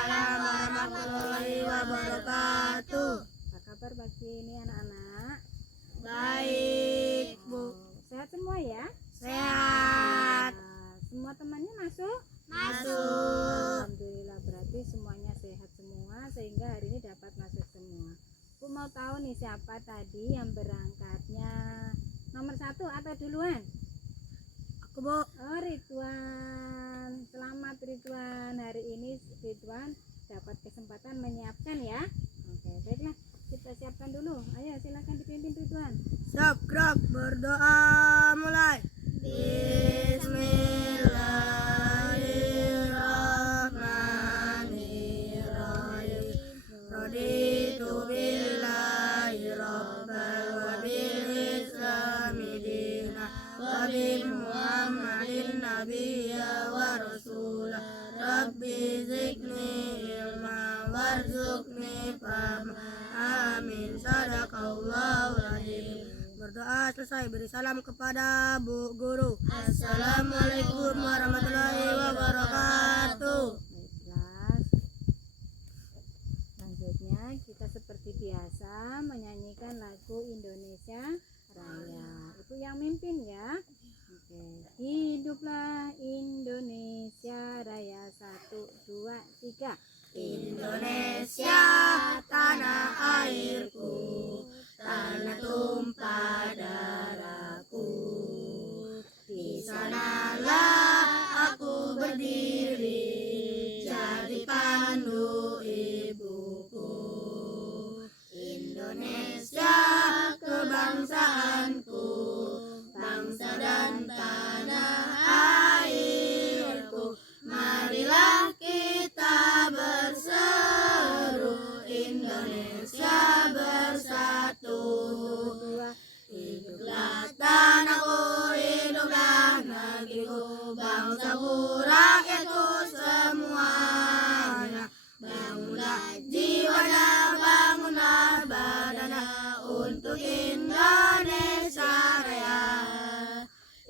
Waalaikumsalam warahmatullahi wabarakatuh. Apa kabar pagi ini anak-anak? Baik, Bu. Sehat semua ya? Sehat. Semua temannya masuk? Masuk. Alhamdulillah, berarti semuanya sehat semua sehingga hari ini dapat masuk semua. Bu mau tahu nih siapa tadi yang berangkatnya nomor 1 atau duluan? Aku, Bu. Oh, Ridwan. Selamat Ridwan. Hari ini Ridwan dapat kesempatan menyiapkan ya. Oke, baiklah. Kita siapkan dulu. Ayo silakan dipimpin Ridwan. Siap, gerak, berdoa mulai. Bismillahirrahmanirrahim. Raditu billahi rabbal wa bil islami dina wa bi Muhammadin nabiyya wa rasulah. Rabbi zidni ilma warzuqni fahma. Amin. Sadaqallahul azim. Berdoa selesai, beri salam kepada Bu Guru. Assalamualaikum warahmatullahi wabarakatuh. Baiklah. Selanjutnya kita seperti biasa menyanyikan lagu Indonesia Raya. Ibu yang mimpin ya. Oke. Hiduplah Indonesia Raya. 1, 2, 3. Indonesia tanah airku, tanah tumpah darahku. Di sanalah aku berdiri, jadi pandu ibuku. Indonesia kebangsaanku, bangsa dan tanah airku. Marilah kita berseru, Indonesia bersatu. Hiduplah tanahku, hiduplah negeriku, bangsaku, rakyatku semuanya. Bangunlah jiwanya, bangunlah badannya untuk Indonesia Raya.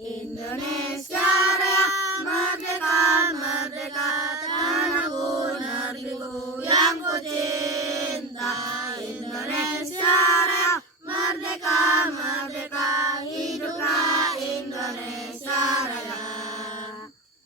Indonesia Raya, merdeka, merdeka, tanahku, negeriku yang ku cinta. Indonesia Raya, merdeka, merdeka, hiduplah Indonesia Raya.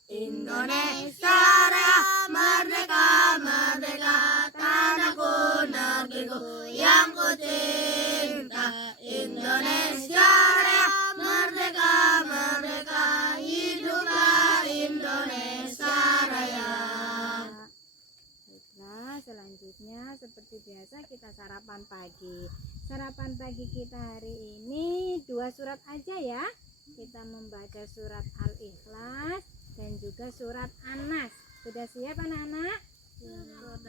Indonesia Raya, merdeka, merdeka, tanahku, negeriku yang ku cinta. Indonesia Raya, merdeka, merdeka, hiduplah Indonesia Raya. Baiklah, selanjutnya seperti biasa kita sarapan pagi. Sarapan pagi kita hari ini 2 surat aja ya. Kita membaca surat Al-Ikhlas dan juga surat An-Nas. Sudah siap anak-anak? Oke.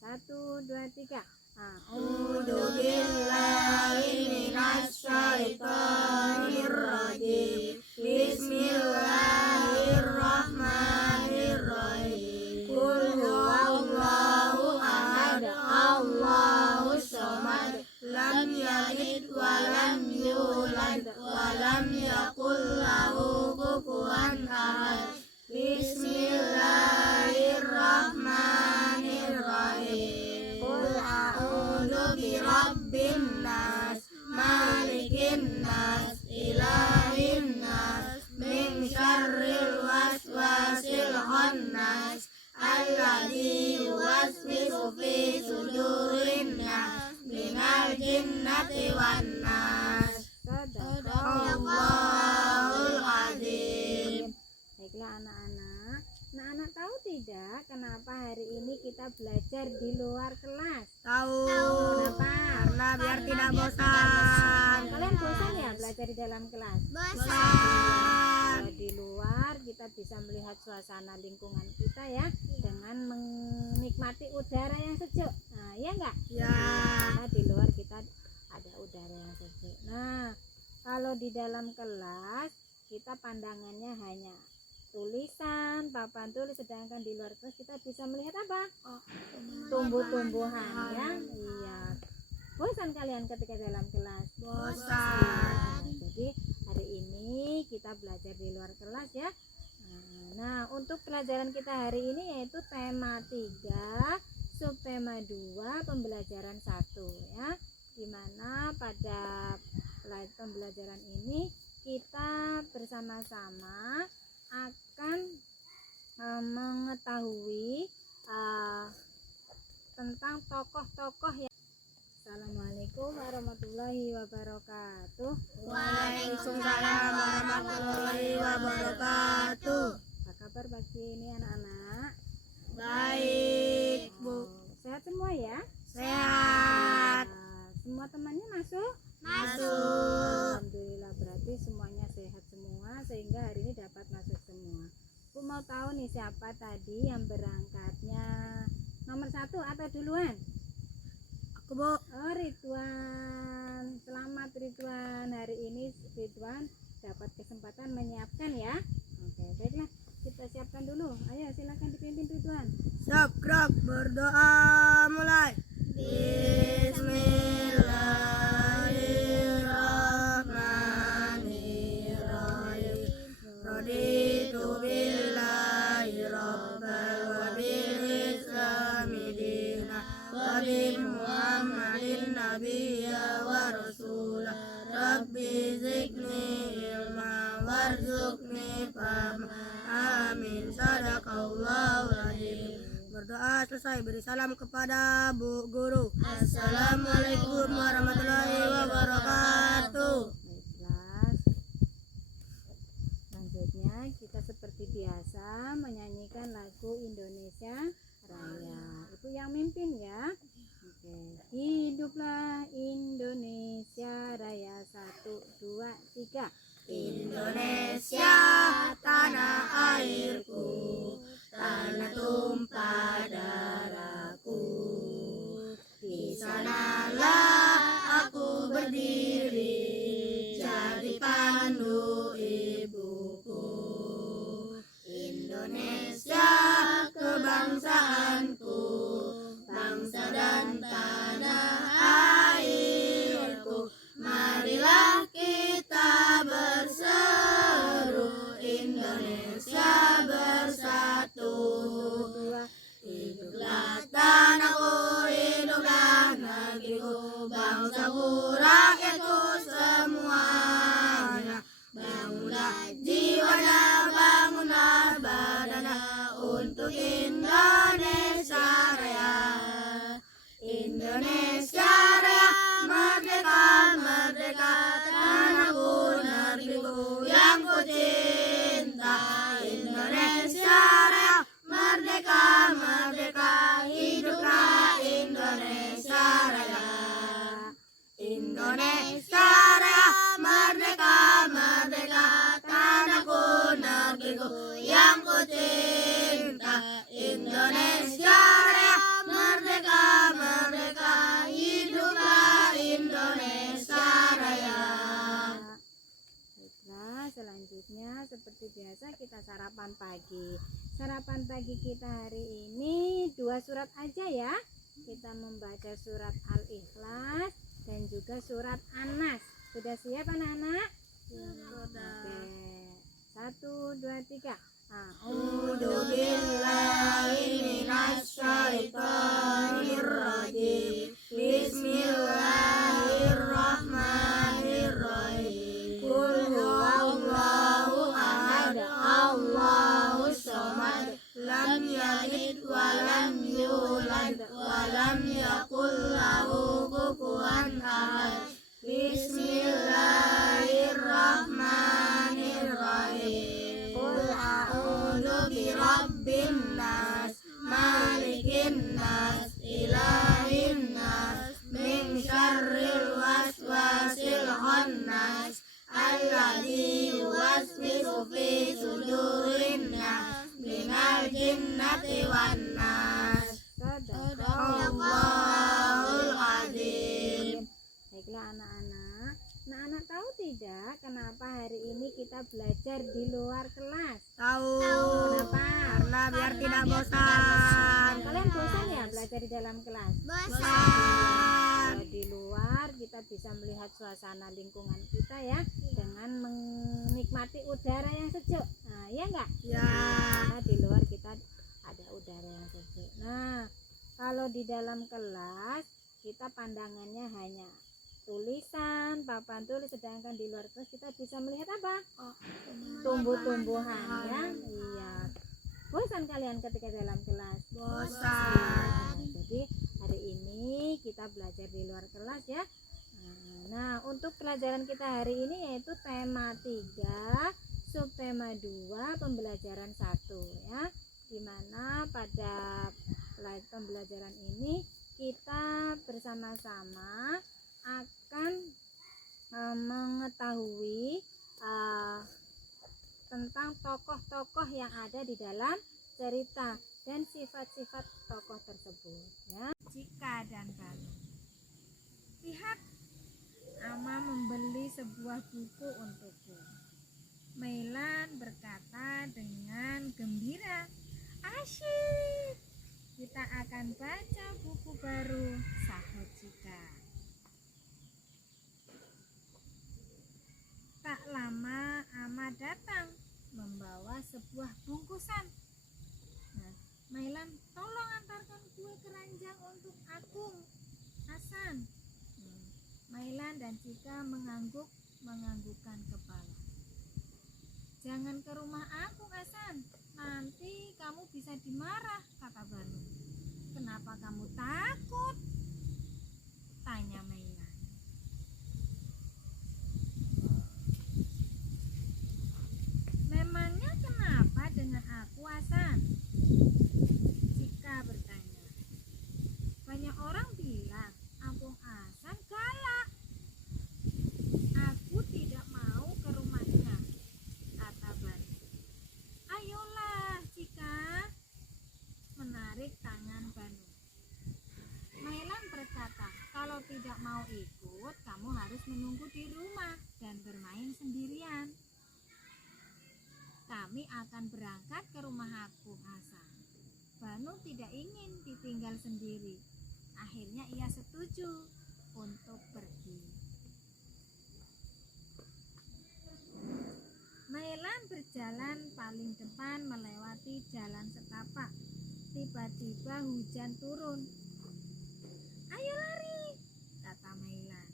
1, 2, 3. A'udzu billahi minasyaitonir rajim. Bismillahirrahmanirrahim. Qul huwallahu ahad, Allahus samad, lam yalid wa lam yulad wa lam yakul lahu kufuwan ahad. Bismillahirrahmanirrahim. Qul a'udzu birabbin nas, malikin nas, ilahin nas, min syarril waswasil khannas, alladzi yuwaswisu fi sudurin nas, minal jinnati wan nas. Sadaqallahul azim. Baiklah anak-anak. Anak-anak tahu tidak kenapa hari ini kita belajar di luar kelas? Tahu. Kenapa? Karena biar tidak bosan. Kalian bosan ya belajar di dalam kelas? Bosan. Kalau di luar kita bisa melihat suasana lingkungan kita ya dengan menikmati udara yang sejuk. Nah, iya enggak? Ya. Karena di luar kita ada udara yang sejuk. Nah, kalau di dalam kelas kita pandangannya hanya tulisan, papan tulis, sedangkan di luar kelas kita bisa melihat apa? Tumbuh-tumbuhan ya. Iya. Bosan kalian ketika dalam kelas? Bosan. Jadi hari ini kita belajar di luar kelas ya. Nah, untuk pelajaran kita hari ini yaitu tema 3, subtema 2, pembelajaran 1 ya. Dimana pada pembelajaran ini kita bersama-sama akan mengetahui tentang tokoh-tokoh yang. Assalamualaikum warahmatullahi wabarakatuh. Waalaikumsalam warahmatullahi wabarakatuh. Apa kabar pagi ini anak-anak? Baik, Bu. Sehat semua ya? Sehat. Semua temannya masuk? Masuk. Alhamdulillah, berarti semuanya sehat semua sehingga hari ini dapat masuk semua. Bu mau tahu nih siapa tadi yang berangkatnya nomor 1 atau duluan? Aku, Bu. Oh, Ridwan. Selamat Ridwan. Hari ini Ridwan dapat kesempatan menyiapkan ya. Oke, baiklah. Kita siapkan dulu. Ayo silakan dipimpin Ridwan. Sakrak berdoa mulai. Bismillahirrahmanirrahim. Raditu billahi rabbal wa bil islami dina wa bi Muhammadin nabiyya wa rasulah. Rabbi zidni ilma warzuqni fahma. Amin. Sadaqallahul azim. Berdoa selesai, beri salam kepada Bu Guru. Assalamualaikum warahmatullahi wabarakatuh. Baiklah. Selanjutnya kita seperti biasa menyanyikan lagu Indonesia Raya. Itu yang mimpin ya. Oke. Hiduplah Indonesia Raya. 1, 2, 3. Indonesia tanah airku, tanah tumpah darahku. Di sanalah aku berdiri, jadi pandu ibuku. Indonesia kebangsaanku, bangsa dan tanah airku. Marilah kita berseru, Indonesia bersatu. Hiduplah tanahku, hiduplah negeriku, bangsaku, rakyatku semuanya. Bangunlah jiwanya, bangunlah badannya untuk Indonesia Raya. Indonesia Raya, merdeka, merdeka, tanahku, negeriku yang ku cinta. Indonesia Raya, merdeka, merdeka, hiduplah Indonesia Raya. Indonesia Raya, merdeka, merdeka, tanahku, negeriku yang ku cinta. Indonesia Raya, merdeka, merdeka, hiduplah Indonesia Raya. Baiklah, selanjutnya seperti biasa kita sarapan pagi. Sarapan pagi kita hari ini 2 surat aja ya. Kita membaca surat Al-Ikhlas dan juga surat An-Nas. Sudah siap anak-anak? Oke. 1, 2, 3. A'udzu billahi minasyaitonir rajim. Bismillahirrahmanirrahim. Qul huwallahu ahad, Allahus samad, lam yalid wa lam yulad wa lam yakul lahu kufuwan ahad. Bismillahirrahmanirrahim. Qul a'udzu birabbin nas, malikin nas, ilahin nas, min syarril waswasil khannas, alladzi yuwaswisu fi sudurin nas, minal jinnati wan nas. Sadaqallahul azim. Baiklah anak-anak. Anak-anak tahu tidak kenapa hari ini kita belajar di luar kelas? Tahu. Kenapa? Karena biar tidak bosan. Kalian bosan ya belajar di dalam kelas? Bosan. Kalau di luar kita kita bisa melihat suasana lingkungan kita ya, dengan menikmati udara yang sejuk. Nah, ya enggak? Ya. Karena di luar kita ada udara yang sejuk. Nah, kalau di dalam kelas kita pandangannya hanya tulisan, papan tulis, sedangkan di luar kelas kita bisa melihat apa? Tumbuh-tumbuhan ya. Iya. Bosan kalian ketika dalam kelas? Bosan. Jadi hari ini kita belajar di luar kelas ya. Nah, untuk pelajaran kita hari ini yaitu tema 3, subtema 2, pembelajaran 1 ya. Dimana pada pembelajaran ini kita bersama-sama akan mengetahui tentang tokoh-tokoh yang ada di dalam cerita dan sifat-sifat tokoh tersebut ya. Cika dan Banu. Lihat, Ama membeli sebuah buku untukku. Mailan berkata dengan gembira, asyik, kita akan baca buku baru, sahut Cika. Tak lama Ama datang membawa sebuah bungkusan. Nah, Mailan, tolong antarkan kue keranjang untuk Agung, Hasan. Mailan dan Cika menganggukkan kepala. Jangan ke rumah Agung, Hasan, nanti kamu bisa dimarah, kata Banu. Kenapa kamu takut? Tanya Mailan. Memangnya kenapa dengan aku, Hasan? Cika bertanya. Banyak orang bilang Agung Hasan galak. Aku tidak mau ke rumahnya, kata Banu. Ayolah, Cika, menarik tangan Banu. Mailan berkata, kalau tidak mau ikut, kamu harus menunggu di rumah dan bermain sendirian. Kami akan berangkat ke rumah Agung Hasan. Banu tidak ingin ditinggal sendiri. Akhirnya ia setuju untuk pergi. Mailan berjalan paling depan melewati jalan setapak. Tiba-tiba hujan turun. Ayo lari, kata Mailan.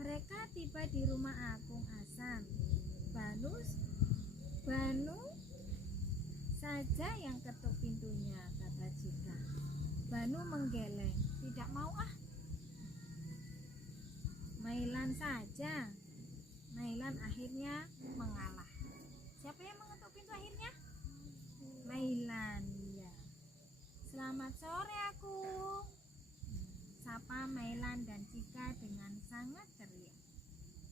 Mereka tiba di rumah Agung Hasan. Banu saja yang ketuk pintunya, kata Cika. Banu menggeleng, tidak mau ah. Mailan saja. Mailan akhirnya mengalah. Siapa yang mengetuk pintu akhirnya? Mailan, ya. Selamat sore Agung, sapa Mailan dan Cika dengan sangat ceria.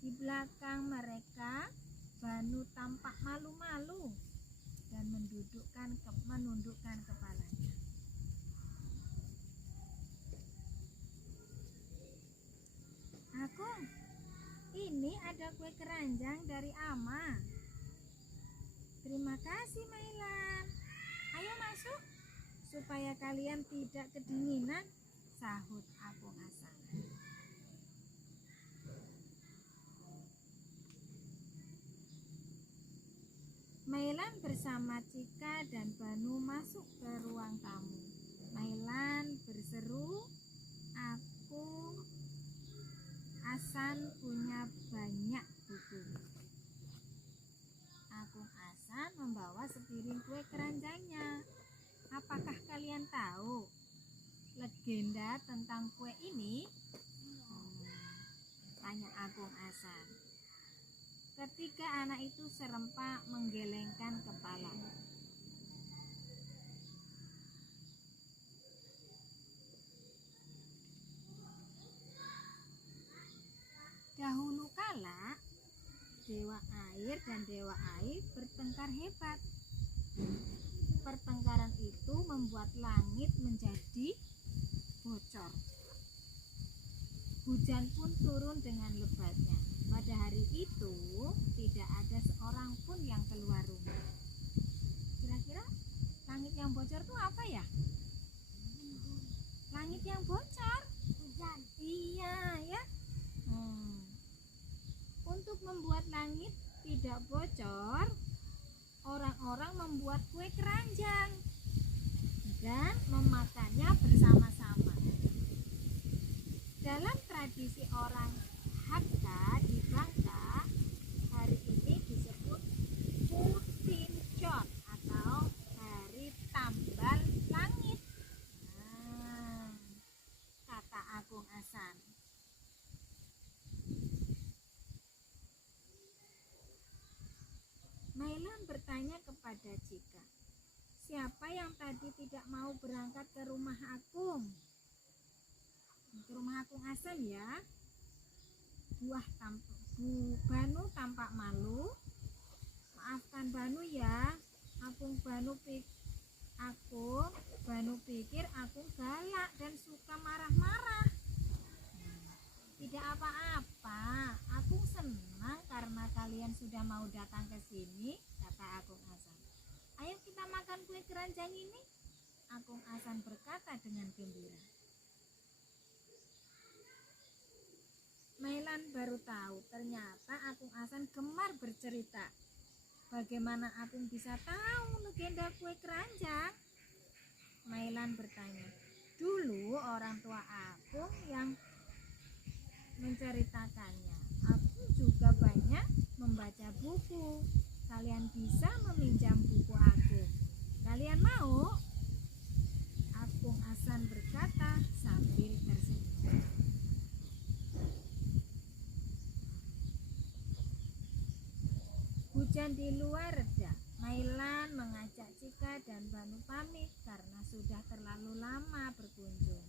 Di belakang mereka, Banu tampak malu-malu dan menundukkan kepalanya. Agung, ini ada kue keranjang dari Ama. Terima kasih Mailan. Ayo masuk supaya kalian tidak kedinginan, sahut Agung Hasan. Mailan bersama Cika dan Banu masuk ke ruang tamu. Mailan berseru, Agung Hasan punya banyak buku. Agung Hasan membawa sepiring kue keranjangnya. Apakah kalian tahu legenda tentang kue ini? Tanya Agung Hasan. Ketiga anak itu serempak menggelengkan kepala. Dahulu kala, dewa air dan dewa air bertengkar hebat. Pertengkaran itu membuat langit menjadi bocor. Hujan pun turun dengan lebatnya. Pada hari itu tidak ada seorang pun yang keluar rumah. Kira-kira langit yang bocor itu apa ya? langit yang bocor? Hujan. Iya ya. Untuk membuat langit tidak bocor, orang-orang membuat kue keranjang dan memakannya bersama-sama. Dalam tradisi orang Hakka di Bangka, hari ini disebut Putinjot atau hari tambal langit. Kata Agung Hasan. Mailan bertanya kepada Cika, siapa yang tadi tidak mau berangkat ke rumah Agung? Ke rumah Agung Hasan ya. Banu tampak malu. Maafkan Banu ya. Banu pikir Agung galak dan suka marah-marah. Tidak apa-apa. Agung senang karena kalian sudah mau datang ke sini, kata Agung Hasan. Ayo kita makan kue keranjang ini. Agung Hasan berkata dengan gembira. Mailan baru tahu ternyata Agung Hasan gemar bercerita. Bagaimana Agung bisa tahu legenda kue keranjang? Mailan bertanya. Dulu orang tua Agung yang menceritakannya. Agung juga banyak membaca buku. Kalian bisa meminjam buku Agung. Kalian mau? Agung Hasan berkata sambil tersenyum. Hujan di luar reda. Mailan mengajak Cika dan Banu pamit karena sudah terlalu lama berkunjung.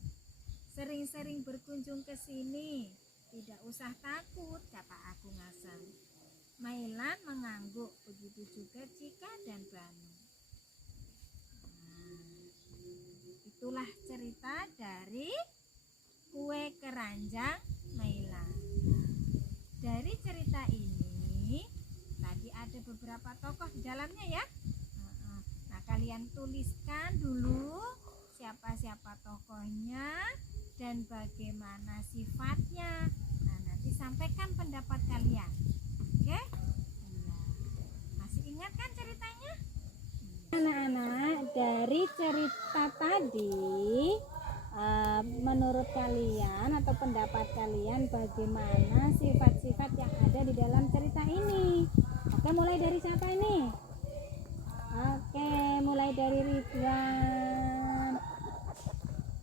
Sering-sering berkunjung ke sini, tidak usah takut, kata Agung Hasan. Mailan mengangguk, begitu juga Cika dan Banu. Itulah cerita dari kue keranjang Mailan. Dari cerita ini tadi ada beberapa tokoh di dalamnya ya. Nah, kalian tuliskan dulu siapa-siapa tokohnya dan bagaimana sifatnya. Nah, nanti sampaikan pendapat kalian. Oke? Iya. Masih ingat kan ceritanya? Anak-anak, dari cerita tadi menurut kalian atau pendapat kalian bagaimana sifat-sifat yang ada di dalam cerita ini? Oke, mulai dari siapa ini? Oke, mulai dari Ridwan.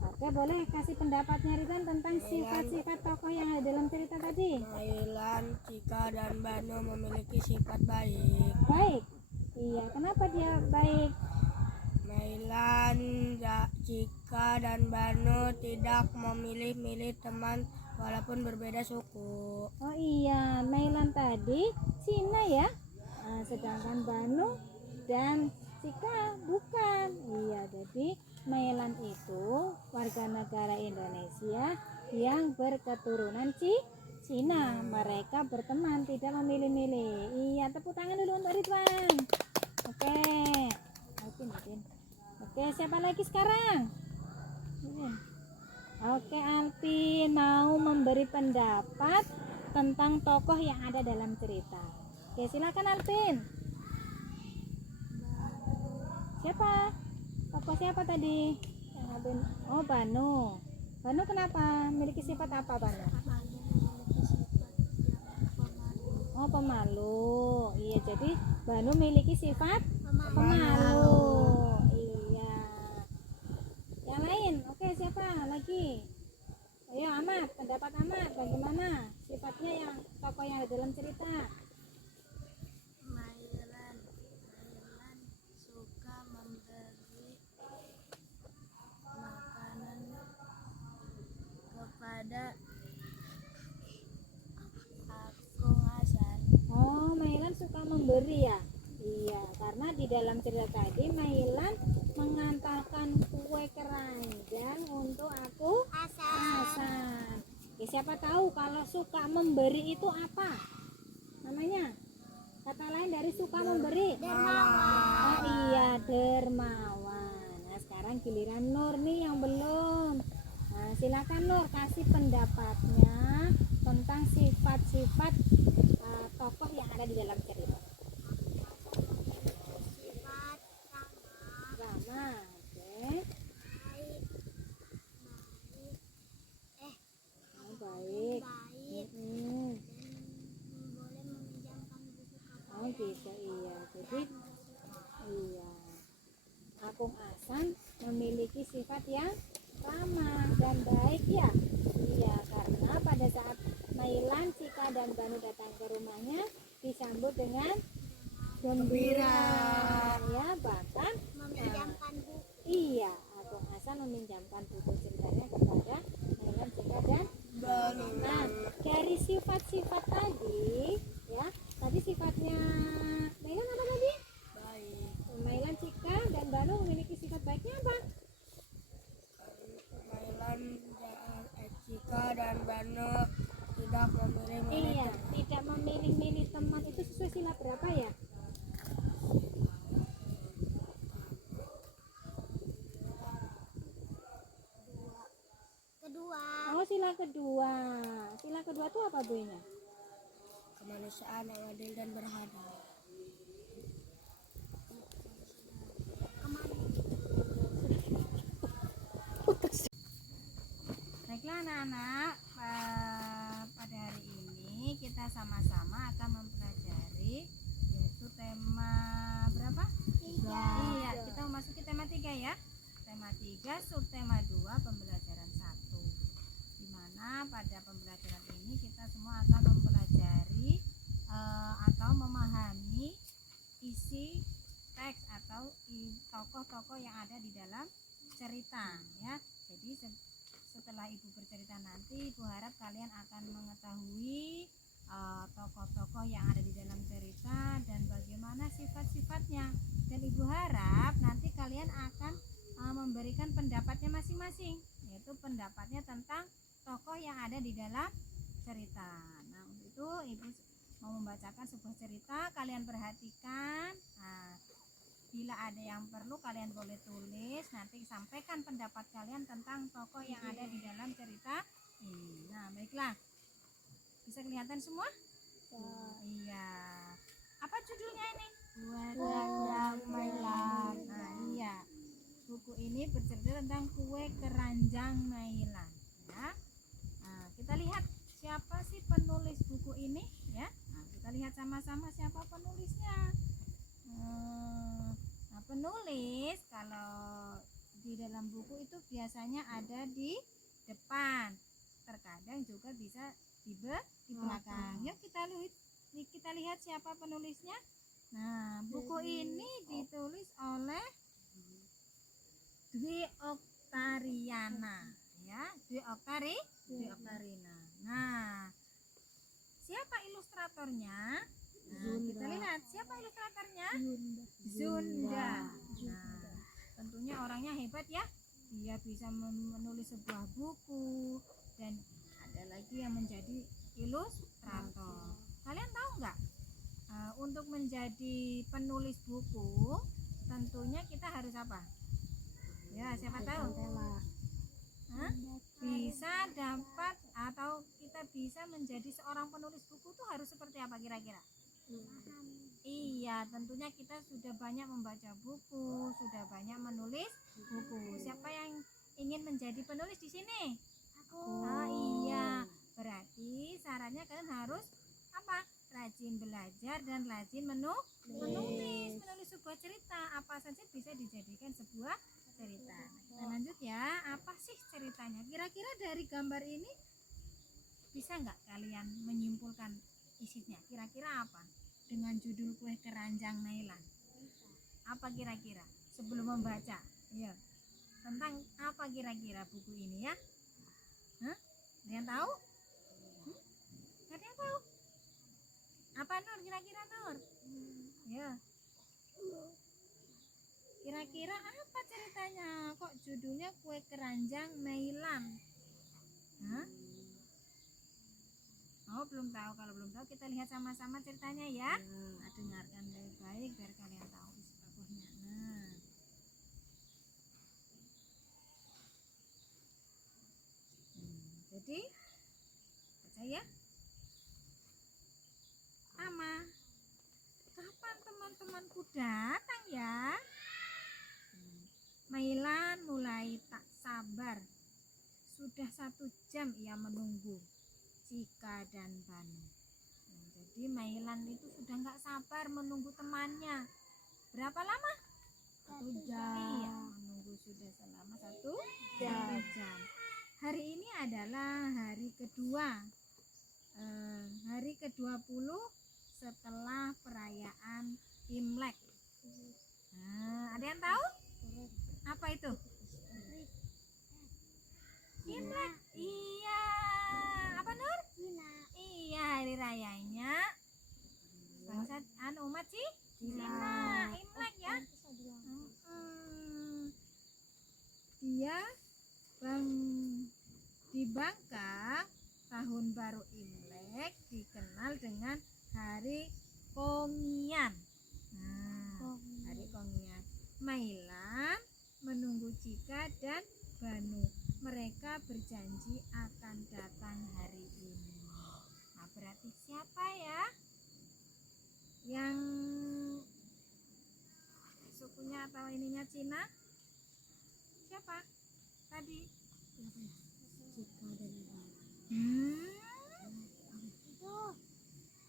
Oke, boleh kasih pendapatnya Ridwan tentang sifat-sifat tokoh yang ada dalam cerita tadi? Mailan, Cika, dan Banu memiliki sifat baik. Baik. Iya, kenapa dia baik? Mailan, Cika, dan Banu tidak memilih-milih teman walaupun berbeda suku. Oh iya, Mailan tadi Cina ya. Sedangkan Banu dan Cika bukan. Iya, jadi Mailan itu warga negara Indonesia yang berketurunan Cina. Mereka berteman, tidak memilih-milih. Iya, tepuk tangan dulu untuk Ridwan. Oke. Oke, siapa lagi sekarang? Oke, Alvin mau memberi pendapat tentang tokoh yang ada dalam cerita. Oke, silakan Alvin. Siapa? Tokoh siapa tadi? Oh, Banu. Banu kenapa? Memiliki sifat apa Banu? Oh, pemalu. Iya, jadi Banu memiliki sifat pemalu. Iya. Yang lain, oke, siapa lagi? Ayo Ahmad, pendapat Ahmad bagaimana sifatnya yang tokoh yang ada dalam cerita? Mailan suka memberi makanan kepada Agung Hasan. Oh, Mailan suka memberi ya? Iya, karena di dalam cerita tadi Mailan mengantarkan kue keranjang untuk Agung Hasan. Oke, siapa tahu kalau suka memberi itu apa namanya? Kata lain dari suka memberi? Dermawan. Oh iya, dermawan. Nah, sekarang giliran Nur nih yang belum. Silakan Nur kasih pendapatnya tentang sifat-sifat tokoh yang ada di dalam cerita. Sifat Ramah, oke. baik, Baik. baik, Mm-mm. dan boleh meminjamkan buku kepada Oh gitu, iya. Jadi iya, Akung Hasan memiliki sifat yang ramah dan baik ya. Iya, karena pada saat Nailan, Cika dan Banu datang ke rumahnya disambut dengan gembira. Ya, bahkan meminjamkan buku. iya, Akung Hasan meminjamkan buku ceritanya kepada Nailan, Cika dan Banu. Nah, dari sifat-sifat tadi, ya, tadi sifatnya Nailan apa tadi? Baik. Nailan, Cika, dan Banu memiliki sifat baiknya apa? Nailan, Cika dan Banu tidak memilih-milih Iya, teman. tidak memilih-milih teman itu sesuai sila berapa ya? Kedua, Oh, sila kedua. Sila kedua itu apa bunyinya? Kemanusiaan yang adil dan berhadiah. Baiklah anak-anak, pada hari ini kita sama-sama akan mempelajari yaitu tema berapa? 3. Iya, kita memasuki tema 3 ya. Tema 3, subtema 2, pembelajaran 1. Di mana pada pembelajaran ini kita semua akan mempelajari atau memahami isi teks atau tokoh-tokoh yang ada di dalam cerita ya. Jadi setelah Ibu bercerita nanti, Ibu harap kalian akan mengetahui tokoh-tokoh yang ada di dalam cerita dan bagaimana sifat-sifatnya. Dan Ibu harap nanti kalian akan memberikan pendapatnya masing-masing, yaitu pendapatnya tentang tokoh yang ada di dalam cerita. Nah, untuk itu Ibu mau membacakan sebuah cerita, kalian perhatikan. Nah, bila ada yang perlu kalian boleh tulis, nanti sampaikan pendapat kalian tentang tokoh yang ada di dalam cerita ini. Nah, baiklah. Bisa kelihatan semua? Iya. Apa judulnya ini? Keranjang Nailan. Nah, iya. Buku ini bercerita tentang kue keranjang Nailan, ya. Nah, kita lihat siapa sih penulis buku ini, ya. Nah, kita lihat sama-sama siapa penulisnya. Nah, penulis kalau di dalam buku itu biasanya ada di depan, terkadang juga bisa di belakang. Yuk kita lihat siapa penulisnya. Nah, buku ini ditulis oleh Dwi Oktariana, ya, Dwi Oktarina. Nah, siapa ilustratornya? Nah, kita lihat siapa ilustratornya? Zunda. Nah, tentunya orangnya hebat ya. Dia bisa menulis sebuah buku dan ada lagi yang menjadi ilustrator. Kalian tahu nggak? Untuk menjadi penulis buku, tentunya kita harus apa? Ya, siapa tahu? Hah? Bisa dapat atau kita bisa menjadi seorang penulis buku tuh harus seperti apa kira-kira? Iya, tentunya kita sudah banyak membaca buku, sudah banyak menulis buku. Siapa yang ingin menjadi penulis di sini? Aku. Ah, iya. Berarti syaratnya kalian harus apa? Rajin belajar dan rajin menulis sebuah cerita. Apa saja bisa dijadikan sebuah cerita. Kita lanjut ya. Apa sih ceritanya? Kira-kira dari gambar ini bisa nggak kalian menyimpulkan isinya? Kira-kira apa? Dengan judul kue keranjang Nailan. Apa kira-kira? Sebelum membaca, ya. Tentang apa kira-kira buku ini ya? Hah? Ada yang tahu? Ada yang tahu? Apa Nur? Kira-kira Nur? Ya. Kira-kira apa ceritanya? Kok judulnya kue keranjang Nailan? Hah? Oh, belum tahu. Kalau belum tahu kita lihat sama-sama ceritanya ya. Nah, dengarkan baik-baik biar kalian tahu isi tokohnya. Nah, jam ia menunggu Cika dan Banu. Nah, jadi Mailan itu sudah nggak sabar menunggu temannya. Berapa lama? 1 jam. Iya, menunggu sudah selama 1 jam. Hari ini adalah hari kedua, hari ke-20 setelah perayaan Imlek. Nah, ada yang tahu? Apa itu? Imlek. Iya. Apa Nur? Iya, hari rayanya bangsa umat Cina. Imlek ya. Dia di Bangka tahun baru Imlek dikenal dengan hari Kongian. Nah, hari Kongian. Mailan menunggu Cika dan Banu. Mereka berjanji akan datang hari ini. Nah, berarti siapa ya yang sukunya atau ininya Cina? Siapa tadi? Cika dan Banu.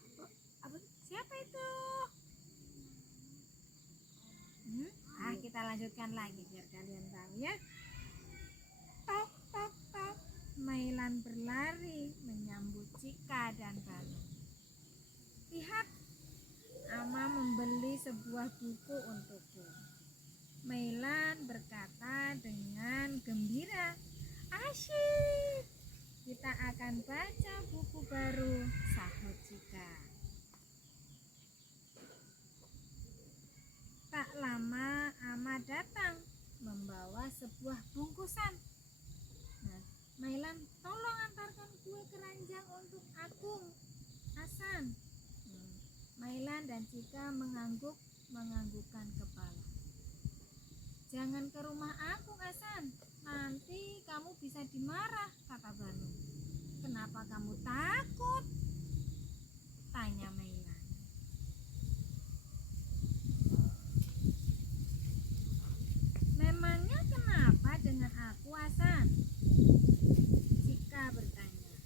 Itu apa? Siapa itu? Kita lanjutkan lagi biar kalian tahu ya. Tok tok tok. Mailan berlari menyambut Cika dan Banu. Lihat, Ama membeli sebuah buku untukku. Mailan berkata dengan gembira, asyik, kita akan baca buku baru, sahut Cika. Tak lama Ama datang membawa sebuah bungkusan. Nah, Mailan, tolong antarkan kue keranjang untuk Agung, Hasan. Mailan dan Cika menganggukkan kepala. Jangan ke rumah aku, Hasan. Nanti kamu bisa dimarah, kata Banu. Kenapa kamu takut? Tanya Mailan. Memangnya kenapa dengan aku, Hasan? Cika bertanya.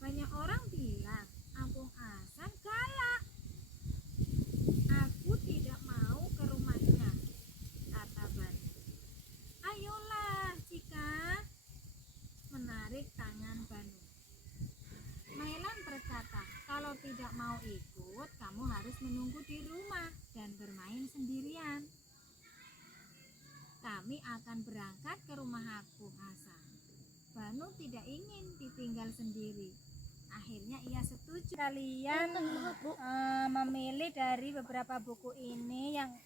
Banyak orang bilang Agung Hasan galak. Aku tidak mau ke rumahnya, kata Banu. Ayolah Cika, menarik tangan Banu. Mailan berkata, kalau tidak mau ikut, kamu harus menunggu di rumah dan bermain sendirian. Kami akan berangkat ke rumah aku, Hasan. Banu tidak ingin ditinggal sendiri. Akhirnya ia setuju. Kalian memilih dari beberapa buku ini yang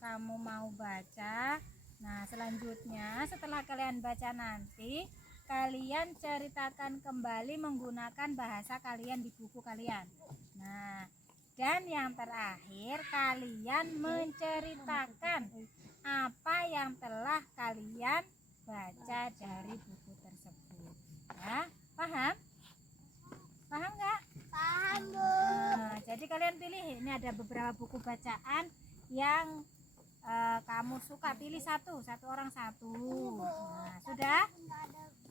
kamu mau baca. Nah, selanjutnya setelah kalian baca nanti, kalian ceritakan kembali menggunakan bahasa kalian di buku kalian. Nah, dan yang terakhir kalian menceritakan apa yang telah kalian baca dari buku tersebut. Ya, paham? Paham nggak? Paham, Bu. Nah, jadi kalian pilih, ini ada beberapa buku bacaan yang kamu suka, pilih satu orang satu. Nah, sudah?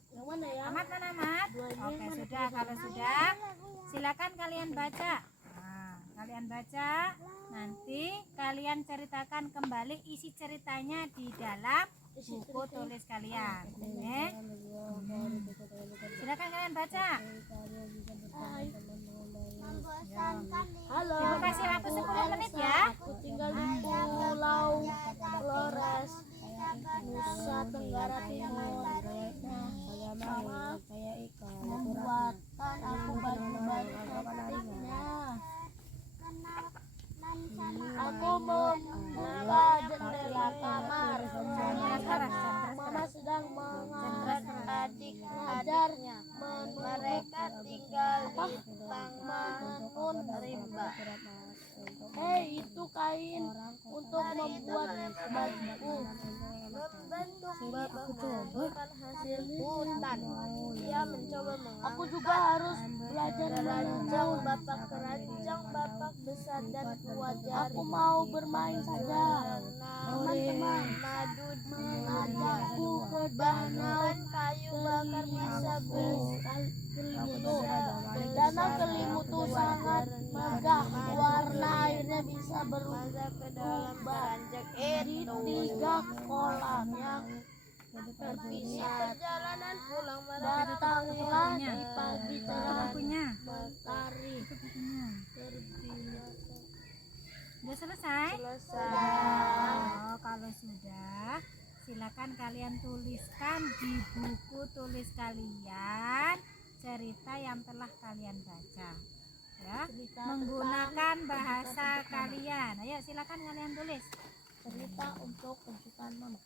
Yang mana ya? Amat mana Amat? Oke, sudah. Kalau sudah, silakan kalian baca. Nah, kalian baca, nanti kalian ceritakan kembali isi ceritanya di dalam buku tulis kalian. Oke? Silakan kalian baca. Membosankan di Halo. Ibu kasih waktu 10 menit ya. Aku tinggal di Pulau Flores, Nusa Tenggara Timur. Sama membuatkan aku baju-baju cantiknya. Aku membuka jendela kamar. Mama sedang mengajar adik-adiknya. Mereka tinggal di Tangun Rimba. Hei, itu kain untuk membuat bajuku. Membentuk bukan hasil hutan. Ia mencoba aku juga harus belajar keranjang bapak keranjang bapak besar dan kuat jari. Aku mau bermain saja. Teman-teman, madu mengajakku ke danau kayu bakar perjalanan pulang mendatanglah di pagi cerah mentari terbit. Udah selesai? Selesai. Oh, kalau sudah, silakan kalian tuliskan di buku tulis kalian cerita yang telah kalian baca. Ya, menggunakan bahasa kalian. Ayo silakan kalian tulis. Cerita untuk kejutan mama.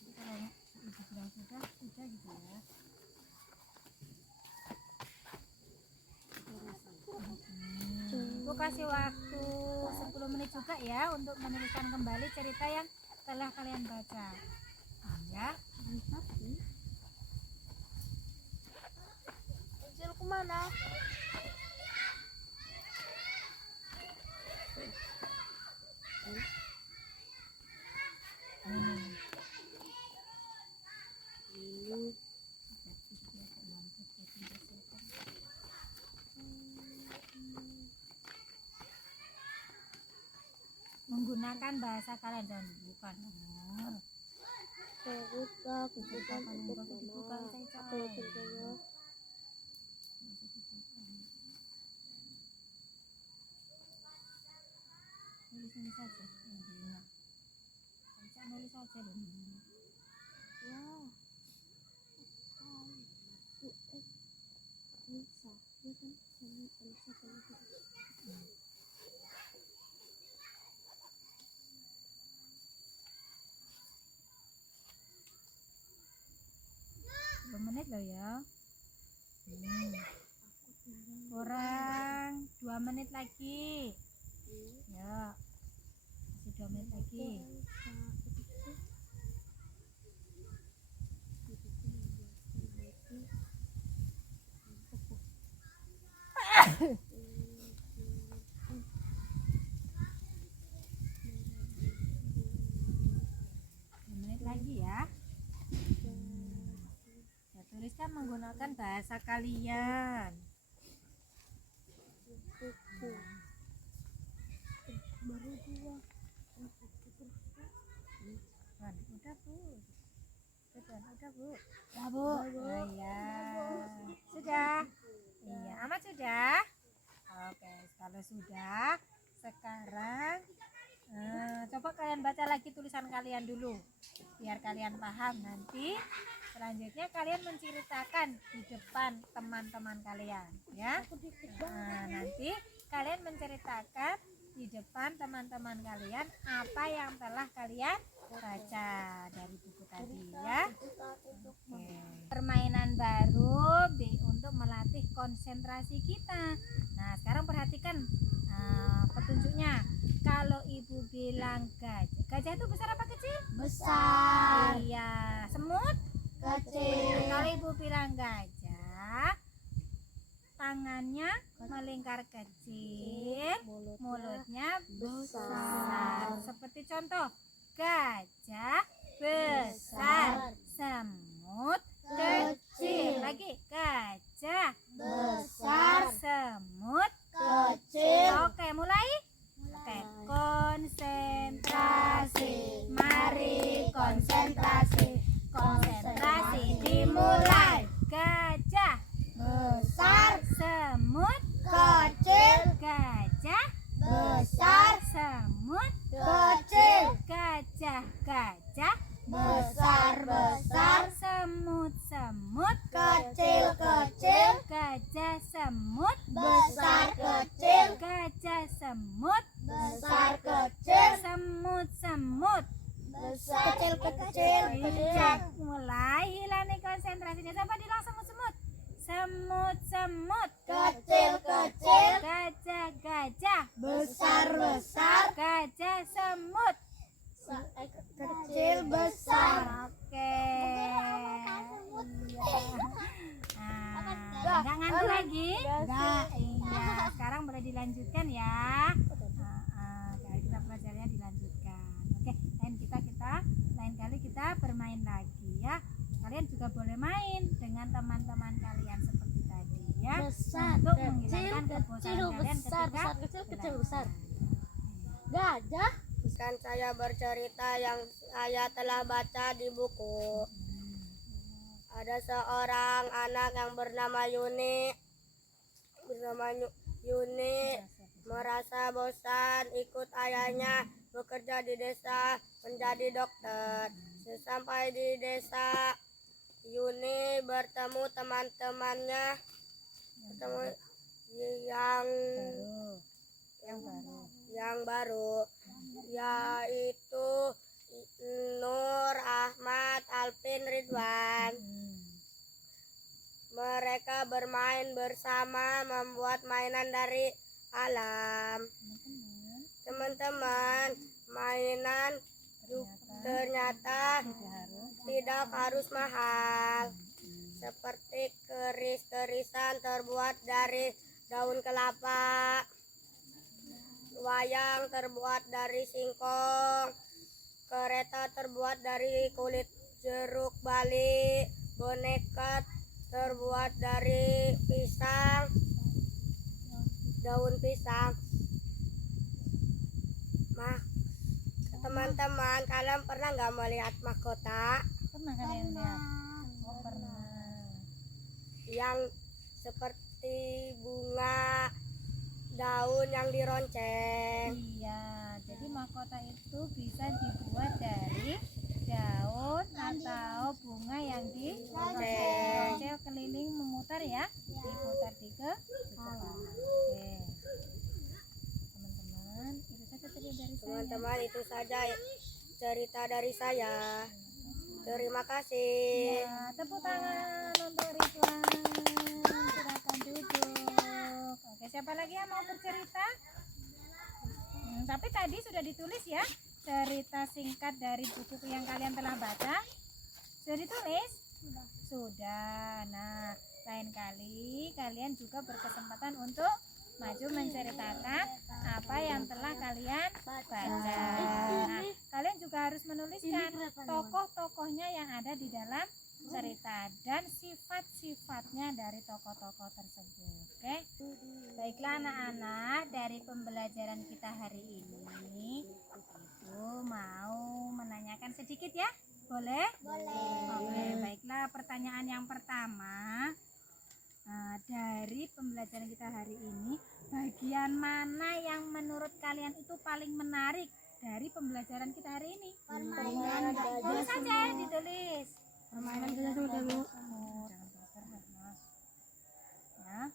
Jadi kalau ibu bilang sudah gitu ya. Aku kasih waktu 10 menit juga ya untuk menuliskan kembali cerita yang telah kalian baca. Ya. Kecil kemana? Menggunakan bahasa kalian dan bukan Cerita kejutan untuk dibuka mama. Apa ya ceritanya? Tulis saja yang diingat. Baca nulis saja dong. Wow. Elsa, dia kan sama Elsa kan. 2 menit loh ya. Kurang 2 menit lagi. Ya. Masih 2 menit lagi. Menit lagi ya. Tuliskan menggunakan bahasa kalian. Baru 2. Udah bu. Udah bu. Ya bu. Oh, iya. Sudah. Iya, amat sudah. Oke, kalau sudah, sekarang coba kalian baca lagi tulisan kalian dulu, biar kalian paham. Nanti selanjutnya kalian menceritakan di depan teman-teman kalian, ya. Nanti kalian menceritakan di depan teman-teman kalian apa yang telah kalian baca dari buku tadi, ya. Oke. Permainan baru untuk melatih konsentrasi kita. Nah, sekarang perhatikan petunjuknya. Kalau ibu bilang gajah, gajah itu besar apa kecil? Besar. Iya. Semut? Kecil. Kalau ibu bilang gajah, tangannya melingkar kecil, mulutnya besar. Seperti contoh, gajah besar, semut kecil. Lagi, gajah Besar. semut Kecil. Oke, mulai. Oke, konsentrasi. Mari konsentrasi. Konsentrasi dimulai. Gajah Besar. semut Kecil. gajah Besar. semut Kecil. gajah gajah Besar. Besar. semut semut Kecil. Kecil. gajah semut Besar. Kecil. gajah semut Besar. Kecil. semut semut. Besar. Kecil. Kecil. Iya, mulai hilang konsentrasinya. Coba bilang semut semut. Semut semut. Kecil. Kecil. Gajah gajah. Besar. Besar. Gajah semut. Kecil. Besar. Oke. Nah, enggak ngantuk lagi? Enggak. Iya, sekarang boleh dilanjutkan ya. Kita pelajarannya dilanjutkan. Oke, lain kali kita bermain lagi ya. Kalian juga boleh main dengan teman-teman kalian seperti tadi ya. Besar. Untuk Kecil. menghilangkan kebosanan Kecil. kalian Besar. ketika Besar. Kecil. Kecil. Besar. belajar. Gajah. Kan saya bercerita yang saya telah baca di buku. Ada seorang anak yang bernama Yuni. Merasa bosan ikut ayahnya bekerja di desa menjadi dokter. Sesampai di desa, Yuni bertemu teman-temannya yang baru, yaitu Nur, Ahmad, Alvin, Ridwan. Mereka bermain bersama, membuat mainan dari alam. Teman-teman, mainan ternyata tidak harus mahal, seperti keris-kerisan terbuat dari daun kelapa, wayang terbuat dari singkong, kereta terbuat dari kulit jeruk bali, boneka terbuat dari daun pisang. Teman-teman, kalian pernah nggak melihat mahkota? Pernah kalian lihat? Oh, pernah. Yang seperti bunga, daun yang dironceng. Iya, jadi mahkota itu bisa dibuat dari daun atau bunga yang dironceng keliling memutar ya, diputar di kepala. Oke, teman-teman, itu saja cerita dari saya. Teman-teman, itu saja cerita dari saya. Terima kasih. Ya, tepuk tangan untuk Ridwan. Silakan duduk. Oke, siapa lagi yang mau bercerita? Tapi tadi sudah ditulis ya, cerita singkat dari buku yang kalian telah baca. Sudah ditulis? Sudah. Nah, lain kali kalian juga berkesempatan untuk maju menceritakan apa yang telah kalian baca. Nah, kalian juga harus menuliskan tokoh-tokohnya yang ada di dalam cerita dan sifat-sifatnya dari tokoh-tokoh tersebut. Oke? Baiklah anak-anak, dari pembelajaran kita hari ini Ibu mau menanyakan sedikit ya? Boleh? Boleh. Oke, baiklah, pertanyaan yang pertama. Dari pembelajaran kita hari ini, bagian mana yang menurut kalian itu paling menarik dari pembelajaran kita hari ini? Permainan Tulis saja, ditulis. Permainan kita sudah Bu. Ya.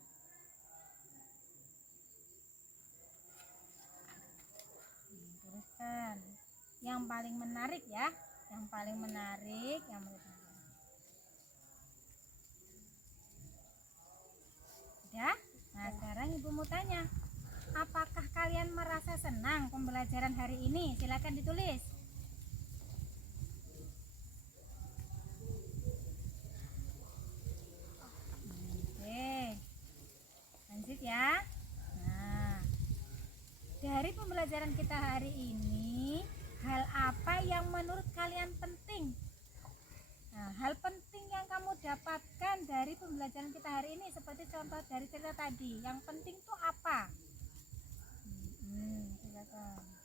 Tuliskan yang paling menarik ya, yang paling menarik yang menurut kalian. Ya, nah sekarang Ibu mau tanya, apakah kalian merasa senang pembelajaran hari ini? Silakan ditulis. Oke, lanjut ya. Nah, dari pembelajaran kita hari ini, hal apa yang menurut kalian penting? Nah, hal penting yang kamu dapatkan dari pembelajaran kita hari ini, seperti contoh dari cerita tadi, yang penting itu apa? Silakan.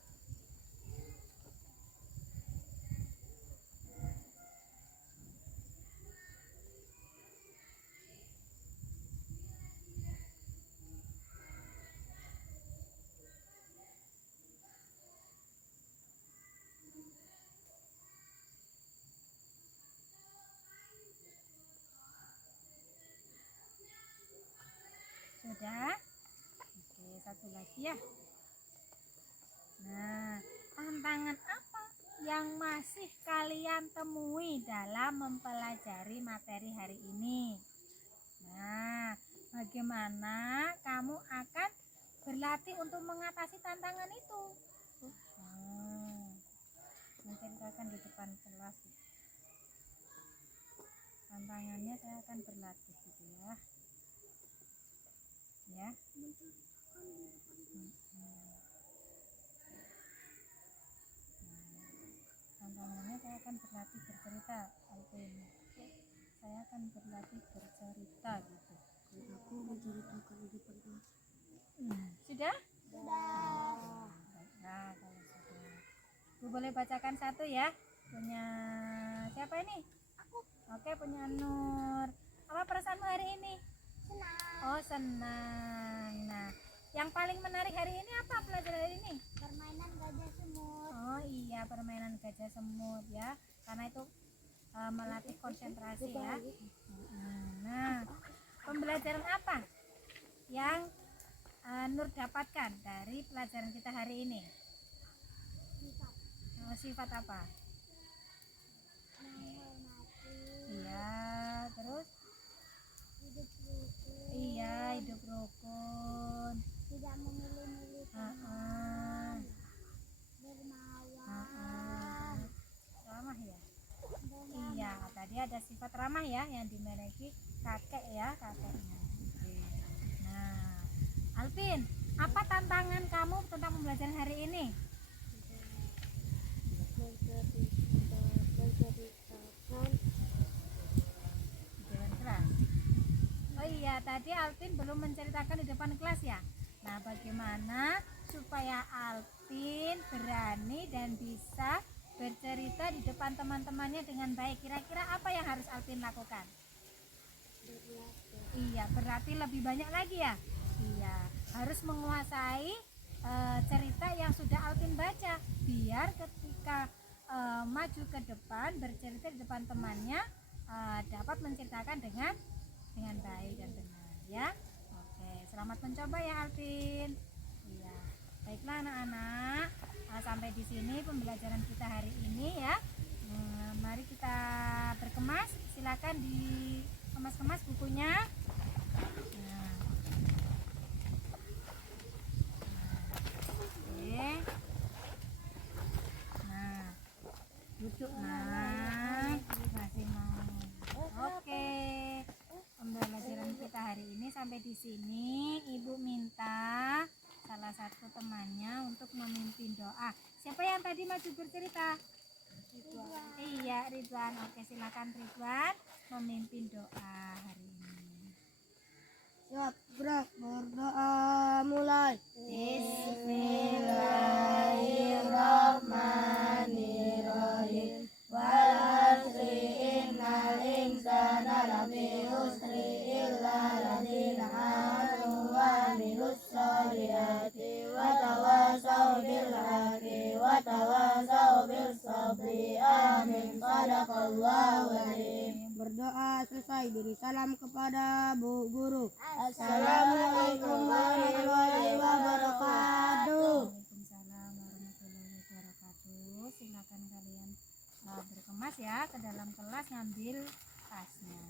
Sudah? Oke, satu lagi ya. Nah, tantangan apa yang masih kalian temui dalam mempelajari materi hari ini? Nah, bagaimana kamu akan berlatih untuk mengatasi tantangan itu? Menceritakan di depan kelas. Tantangannya saya akan berlatih gitu ya. Ya. Tantangannya saya akan berlatih bercerita. Saya akan berlatih bercerita gitu. Aku menceritakan di depan kelas. Sudah? Nah, kalau sudah, Bu boleh bacakan satu ya. Punya siapa ini? Oke, punya Nur. Apa perasaanmu hari ini? Senang. Oh, senang. Nah, yang paling menarik hari ini apa pelajaran hari ini? Permainan gajah semut. Oh iya, permainan gajah semut ya. Karena itu melatih konsentrasi ya. Nah, pembelajaran apa yang Nur dapatkan dari pelajaran kita hari ini? Sifat Sifat apa? menghormati. Iya, terus? Hidup rukun. Iya, hidup rukun. Tidak memilih-milih teman. Heeh. Dermawan. Ramah ya? Dan Iya, tadi ada sifat ramah ya yang dimiliki kakek ya, kakeknya. Oke. Nah, Alvin, apa tantangan kamu tentang pembelajaran hari ini? Di depan kelas. Oh iya, tadi Alvin belum menceritakan di depan kelas ya. Nah, bagaimana supaya Alvin berani dan bisa bercerita di depan teman-temannya dengan baik? Kira-kira apa yang harus Alvin lakukan? Iya, berarti lebih banyak lagi ya. Iya, harus menguasai cerita yang sudah Alvin baca, biar ketika maju ke depan bercerita di depan temannya dapat menceritakan dengan baik dan benar ya. Oke, selamat mencoba ya Alvin. Iya, baiklah anak-anak, sampai di sini pembelajaran kita hari ini ya. Mari kita berkemas, silakan dikemas-kemas bukunya. Nah. Oke. Nah, duduk nak, masih mau. Oke, pembelajaran kita hari ini sampai di sini. Ibu minta salah satu temannya untuk memimpin doa. Siapa yang tadi maju bercerita? Ridwan. Iya, Ridwan. Oke, silakan Ridwan memimpin doa hari ini. Siap, gerak, berdoa mulai. Bismillahirrahmanirrahim. Wal asri innal insana lafi khusri illa ladzina amanu wa amilus solihati wa tawasaw bil haqqi wa tawasaw bis sabri. Amin. Shadaqallahu azim. Berdoa selesai, beri salam kepada Bu Guru. Assalamualaikum warahmatullahi wabarakatuh. Waalaikumsalam warahmatullahi wabarakatuh. Silakan kalian berkemas ya ke dalam kelas, ngambil tasnya.